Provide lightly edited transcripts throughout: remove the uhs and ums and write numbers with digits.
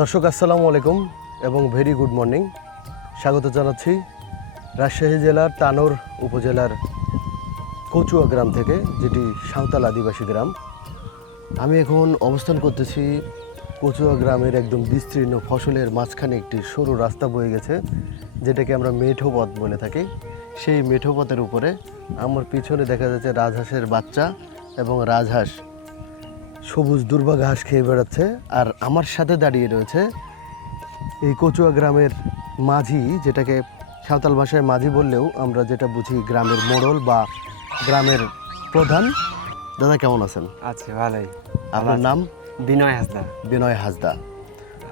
দর্শক আসসালামু আলাইকুম এবং ভেরি গুড মর্নিং। স্বাগত জানাচ্ছি রাজশাহী জেলার তানোর উপজেলার কচুয়া গ্রাম থেকে, যেটি সাঁওতাল আদিবাসী গ্রাম। আমি এখন অবস্থান করতেছি কচুয়া গ্রামের একদম বিস্তীর্ণ ফসলের মাঝখানে একটি সরু রাস্তা বয়ে গেছে, যেটাকে আমরা মেঠো পথ বলে থাকি। সেই মেঠো পথের উপরে আমার পিছনে দেখা যাচ্ছে রাজহাঁসের বাচ্চা এবং রাজহাঁস সবুজ দুর্বা ঘাস খেয়ে বেড়াচ্ছে। আর আমার সাথে দাঁড়িয়ে রয়েছে এই কচুয়া গ্রামের মাঝি, যেটাকে সাঁওতাল ভাষায় মাঝি বললেও আমরা যেটা বুঝি গ্রামের মোড়ল বা গ্রামের প্রধান। দাদা কেমন আছেন? আচ্ছা, ভালোই। আপনার নাম? বিনয় হাসদা। বিনয় হাসদা।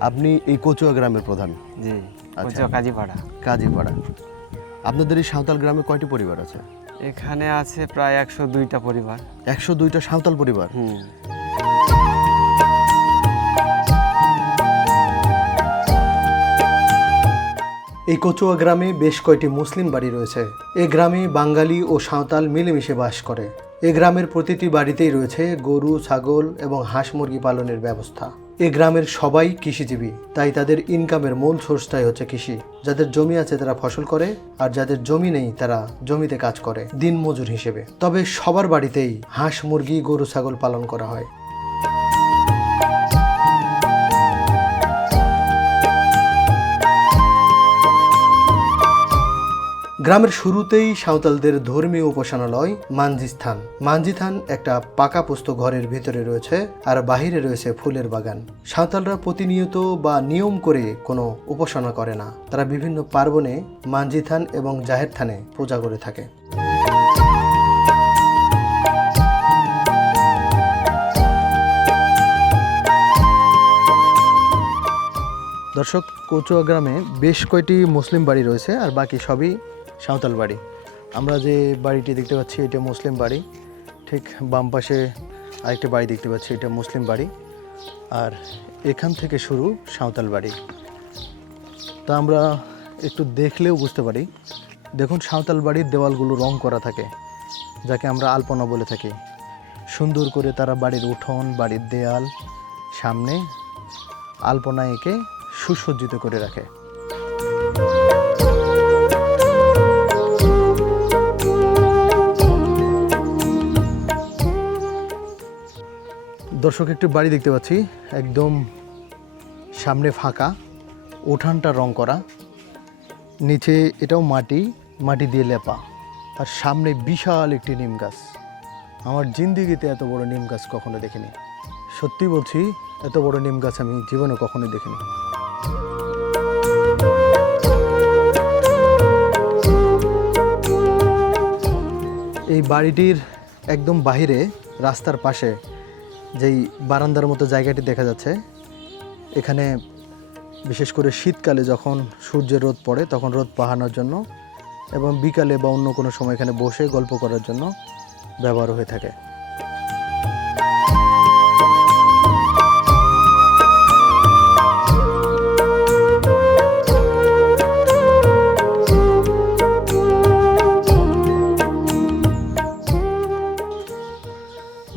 আপনি এই কচুয়া গ্রামের প্রধান? জি, আচ্ছা। কচুয়া কাজীপাড়া। কাজীপাড়া। আপনাদের এই সাঁওতাল গ্রামে কয়টি পরিবার আছে? এখানে আছে প্রায় 102টা পরিবার। 102টা সাঁওতাল পরিবার। এই কচুয়া গ্রামে বেশ কয়টি মুসলিম বাড়ি রয়েছে। এই গ্রামে বাঙালি ও সাঁওতাল মিলেমিশে বাস করে। এই গ্রামের প্রতিটি বাড়িতেই রয়েছে গরু, ছাগল এবং হাঁস মুরগি পালনের ব্যবস্থা। এই গ্রামের সবাই কৃষিজীবী, তাই তাদের ইনকামের মূল সোর্সটাই হচ্ছে কৃষি। যাদের জমি আছে তারা ফসল করে, আর যাদের জমি নেই তারা জমিতে কাজ করে দিনমজুর হিসেবে। তবে সবার বাড়িতেই হাঁস, মুরগি, গরু, ছাগল পালন করা হয়। গ্রামের শুরুতেই সাঁওতালদের ধর্মীয় উপাসনালয় মানজিস্থান। মানজিথান একটা পাকাপোস্ত ঘরের ভেতরে রয়েছে, আর বাহিরে রয়েছে ফুলের বাগান। সাঁওতালরা প্রতিনিয়ত বা নিয়ম করে কোনো উপাসনা করে না, তারা বিভিন্ন পার্বণে মানজিথান এবং জাহের থানে পূজা করে থাকে। দর্শক, কচুয়া গ্রামে বেশ কয়টি মুসলিম বাড়ি রয়েছে, আর বাকি সবই সাঁওতাল বাড়ি। আমরা যে বাড়িটি দেখতে পাচ্ছি এটা মুসলিম বাড়ি, ঠিক বাম পাশে আরেকটি বাড়ি দেখতে পাচ্ছি, এটা মুসলিম বাড়ি, আর এখান থেকে শুরু সাঁওতাল বাড়ি। তা আমরা একটু দেখলেও বুঝতে পারি। দেখুন, সাঁওতাল বাড়ির দেওয়ালগুলো রং করা থাকে, যাকে আমরা আলপনা বলে থাকি। সুন্দর করে তারা বাড়ির উঠোন, বাড়ির দেয়াল সামনে আলপনা এঁকে সুসজ্জিত করে রাখে। দর্শক, একটু বাড়ি দেখতে পাচ্ছি, একদম সামনে ফাঁকা, উঠানটা রং করা, নিচে এটাও মাটি দিয়ে লেপা, আর সামনে বিশাল একটি নিম গাছ। আমার জিন্দিগিতে এত বড় নিম গাছ কখনো দেখিনি। সত্যি বলছি, এত বড় নিম গাছ আমি জীবনে কখনোই দেখিনি। এই বাড়িটির একদম বাহিরে রাস্তার পাশে যেই বারান্দার মতো জায়গাটি দেখা যাচ্ছে, এখানে বিশেষ করে শীতকালে যখন সূর্যের রোদ পড়ে তখন রোদ পোহানোর জন্য এবং বিকালে বা অন্য কোনো সময় এখানে বসে গল্প করার জন্য ব্যবহার হয়ে থাকে।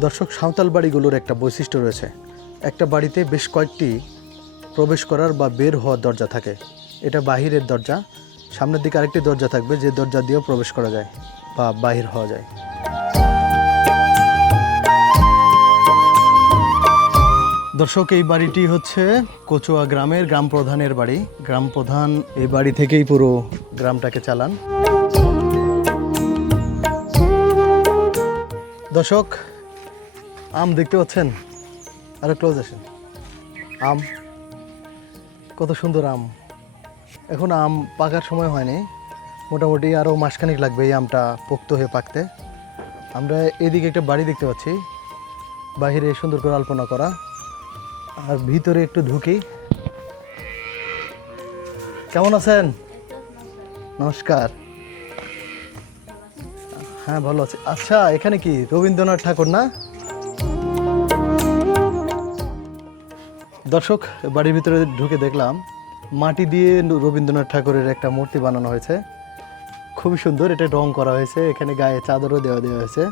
দর্শক, সাঁওতাল বাড়িগুলোর একটা বৈশিষ্ট্য রয়েছে। একটা বাড়িতে বেশ কয়েকটি প্রবেশ করার বা বের হওয়ার দরজা থাকে। এটা বাহিরের দরজা, সামনের দিকে আরেকটি দরজা থাকবে যে দরজা দিয়েও প্রবেশ করা যায় বা বাহির হওয়া যায়। দর্শক, এই বাড়িটি হচ্ছে কচুয়া গ্রামের গ্রাম প্রধানের বাড়ি। গ্রাম প্রধান এই বাড়ি থেকেই পুরো গ্রামটাকে চালান। দর্শক, আম দেখতে পাচ্ছেন? আরো ক্লোজ আসেন। আম, কত সুন্দর আম। এখন আম পাকার সময় হয়নি, মোটামুটি আরও মাসখানেক লাগবে এই আমটা পোক্ত হয়ে পাকতে। আমরা এদিকে একটা বাড়ি দেখতে পাচ্ছি, বাহিরে সুন্দর করে আলপনা করা, আর ভিতরে একটু ঢুকি। কেমন আছেন? নমস্কার। হ্যাঁ, ভালো আছি। আচ্ছা, এখানে কি রবীন্দ্রনাথ ঠাকুর না? দর্শক, বাড়ির ভিতরে ঢুকে দেখলাম মাটি দিয়ে রবীন্দ্রনাথ ঠাকুরের একটা মূর্তি বানানো হয়েছে, খুবই সুন্দর। এটা রং করা হয়েছে, এখানে গায়ে চাদরও দেওয়া হয়েছে,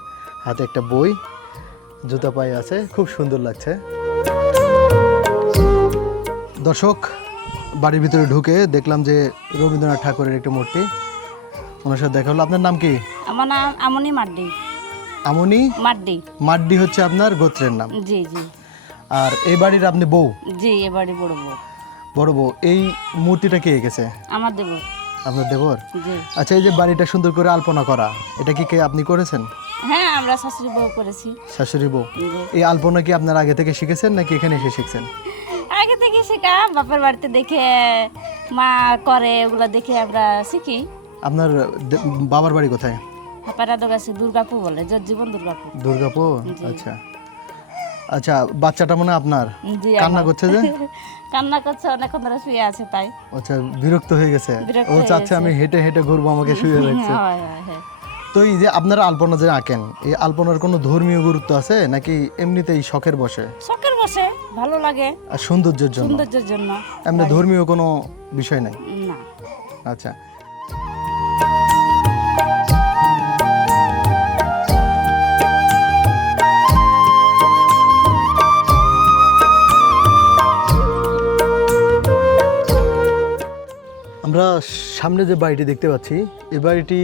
হাতে একটা বই, জুতা পায়ে আছে, খুব সুন্দর লাগছে। দর্শক, বাড়ির ভিতরে ঢুকে দেখলাম যে রবীন্দ্রনাথ ঠাকুরের একটি মূর্তি, ওনার সাথে দেখা হলো। আপনার নাম কি? আমার নাম আমনি মাড্ডি। আমনি মাড্ডি? মাড্ডি হচ্ছে আপনার গোত্রের নাম। জি জি আর এই বাড়ির আপনি বউ? জি, এবারই বড় বউ। বড় বউ। এই মূর্তিটা কে এঁকেছে? আমার দেব। আপনার দেবর? জি। আচ্ছা, এই যে বাড়িটা সুন্দর করে আলপনা করা, এটা কি কে আপনি করেছেন? হ্যাঁ, আমরা শাশুড়ি বউ করেছি। শাশুড়ি বউ। জি। এই আলপনা কি আপনার আগে থেকে শিখেছেন নাকি এখানে এসে শিখছেন? আগে থেকে শেখা, বাপের বাড়িতে দেখে মা করে, ওগুলো দেখে আমরা শিখি। আপনার বাবার বাড়ি কোথায়? হাপারাদ গাছে দুর্গাপুর বলে, জীবন দুর্গাপুর। দুর্গাপুর? জি। আচ্ছা আচ্ছা, বাচ্চাটা মনে হয় আপনার? জি। কান্না করছে যে? কান্না করছে, অনেকক্ষণ ধরে শুয়ে আছে তাই। আচ্ছা, বিরক্ত হয়ে গেছে। বিরক্ত ও হয়ে চাচ্ছে গেছে। আমি হেঁটে হেঁটে ঘুরবো, আমাকে শুয়ে রাখছে। হয় হয় হ্যাঁ। তো এই যে আপনারা আলপনা যে আঁকেন, এই আলপনার কোনো ধর্মীয় গুরুত্ব আছে নাকি এমনিতেই শখের বসে? শখের বসে, ভালো লাগে, আর সৌন্দর্যের জন্য? সৌন্দর্যের জন্য। এমনি ধর্মীয় কোনো বিষয় নাই? না। আচ্ছা। আমরা সামনে যে বাড়িটি দেখতে পাচ্ছি, এই বাড়িটি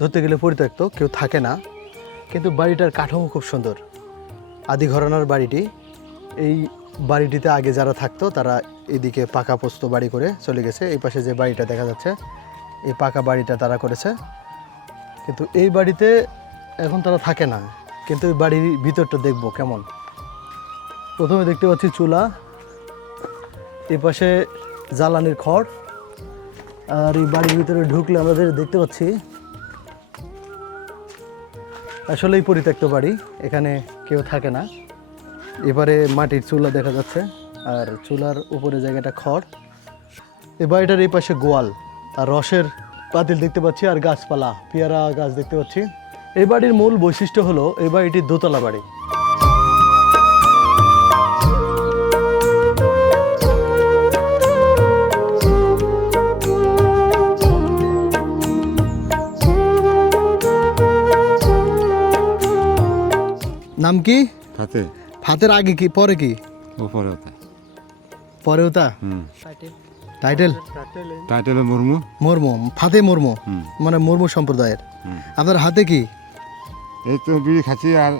ধরতে গেলে পরিত্যক্ত, কেউ থাকে না, কিন্তু বাড়িটার কাঠামো খুব সুন্দর। আদি ঘরানার বাড়িটি। এই বাড়িটিতে আগে যারা থাকতো তারা এদিকে পাকা পোস্ত বাড়ি করে চলে গেছে। এই পাশে যে বাড়িটা দেখা যাচ্ছে, এই পাকা বাড়িটা তারা করেছে, কিন্তু এই বাড়িতে এখন তারা থাকে না। কিন্তু এই বাড়ির ভিতরটা দেখবো কেমন। প্রথমে দেখতে পাচ্ছি চুলা, এই পাশে জ্বালানির খড়, আর এই বাড়ির ভিতরে ঢুকলে আমাদের দেখতে পাচ্ছি আসলেই পরিত্যক্ত বাড়ি, এখানে কেউ থাকে না। এবারে মাটির চুলা দেখা যাচ্ছে, আর চুলার উপরে জায়গাটা খড়। এই বাড়িটার এই পাশে গোয়াল, আর রসের পাতিল দেখতে পাচ্ছি, আর গাছপালা, পেয়ারা গাছ দেখতে পাচ্ছি। এই বাড়ির মূল বৈশিষ্ট্য হলো এই বাড়িটি দোতলা বাড়ি। নাম কি? ফাতে। ফাতের আগে কি পরে কি? ওপরে ওটা। পরে ওটা টাইটেল? টাইটেল মুর্মু। মুর্মু, ফাতে মুর্মু, মানে মুর্মু সম্প্রদায়ের। আপনার হাতে কি? এই তো বিড়ি খাচ্ছি, আর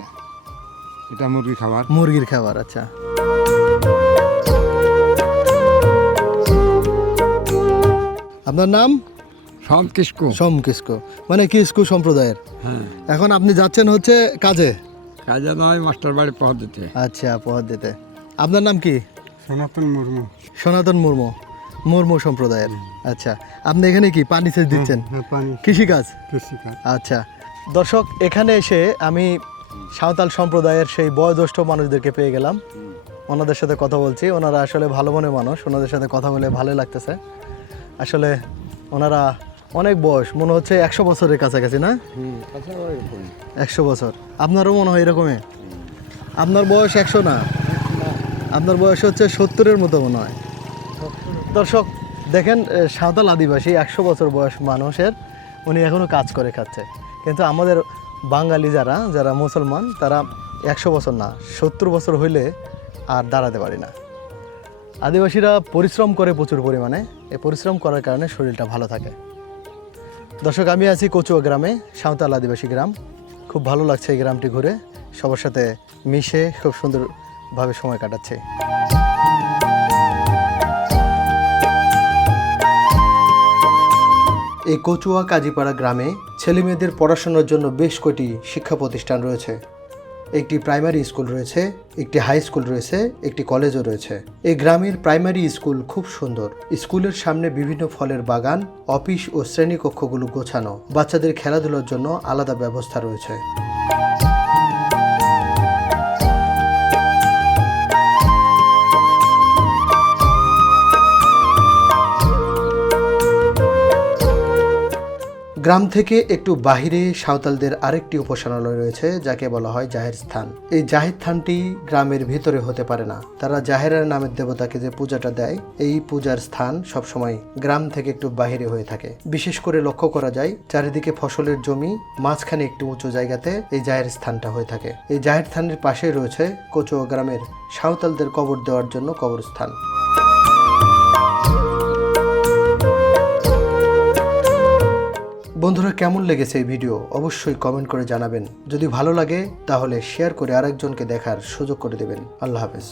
এটা মুরগি খাবার। মুরগির খাবার। আচ্ছা। আপনার নাম? সব কিসকু। সোম কিসকু, মানে কিসকু সম্প্রদায়ের। হ্যাঁ। এখন আপনি যাচ্ছেন হচ্ছে কাজে? কাজে নয়, মাস্টার বাড়ি পথ দিতে। আচ্ছা, পথ দিতে। আপনার নাম কি? সনাতন মুর্মু। সনাতন মুর্মু, মুর্মু সম্প্রদায়ের। আচ্ছা, আপনি এখানে কি পানি সেচ দিচ্ছেন? পানি। কৃষিকাজ? কৃষিকাজ। আচ্ছা। দর্শক, এখানে এসে আমি সাঁওতাল সম্প্রদায়ের সেই বয়োজ্যেষ্ঠ মানুষদেরকে পেয়ে গেলাম, ওনাদের সাথে কথা বলছি। ওনারা আসলে ভালো মনের মানুষ, ওনাদের সাথে কথা বলে ভালো লাগতেছে। আসলে ওনারা অনেক বয়স, মনে হচ্ছে 100 বছরের কাছাকাছি, না? 100 বছর। আপনারও মনে হয় এরকমই? আপনার বয়স 100 না, আপনার বয়স হচ্ছে 70-এর মতো মনে হয়। দর্শক দেখেন, সাঁওতাল আদিবাসী 100 বছর বয়স মানুষের, উনি এখনও কাজ করে খাচ্ছে। কিন্তু আমাদের বাঙালি যারা যারা মুসলমান, তারা 100 বছর না, 70 বছর হইলে আর দাঁড়াতে পারি না। আদিবাসীরা পরিশ্রম করে প্রচুর পরিমাণে, এই পরিশ্রম করার কারণে শরীরটা ভালো থাকে। দর্শক, আমি আছি কচুয়া গ্রামে, সাঁওতাল আদিবাসী গ্রাম। খুব ভালো লাগছে এই গ্রামটি ঘুরে, সবার সাথে মিশে খুব সুন্দরভাবে সময় কাটাচ্ছে। এই কচুয়া কাজীপাড়া গ্রামে ছেলেমেয়েদের পড়াশোনার জন্য বেশ কয়টি শিক্ষা প্রতিষ্ঠান রয়েছে। একটি প্রাইমারি স্কুল রয়েছে, একটি হাই স্কুল রয়েছে, একটি কলেজও রয়েছে। এই গ্রামের প্রাইমারি স্কুল খুব সুন্দর। স্কুলের সামনে বিভিন্ন ফলের বাগান, অফিস ও শ্রেণীকক্ষগুলো গোছানো। বাচ্চাদের খেলাধুলার জন্য আলাদা ব্যবস্থা রয়েছে। গ্রাম থেকে একটু বাহিরে সাঁওতালদের আরেকটি উপাসনালয় রয়েছে, যাকে বলা হয় জাহের স্থান। এই জাহের স্থানটি গ্রামের ভিতরে হতে পারে না। তারা জাহেরের নামের দেবতাকে যে পূজাটা দেয়, এই পূজার স্থান সবসময় গ্রাম থেকে একটু বাহিরে হয়ে থাকে। বিশেষ করে লক্ষ্য করা যায় চারিদিকে ফসলের জমি, মাঝখানে একটু উঁচু জায়গাতে এই জাহের স্থানটা হয়ে থাকে। এই জাহের স্থানের পাশে রয়েছে কচুয়া গ্রামের সাঁওতালদের কবর দেওয়ার জন্য কবরস্থান। বন্ধুরা, কেমন লেগেছে এই ভিডিও অবশ্যই কমেন্ট করে জানাবেন। যদি ভালো লাগে তাহলে শেয়ার করে আরেকজনকে দেখার সুযোগ করে দেবেন। আল্লাহ হাফেজ।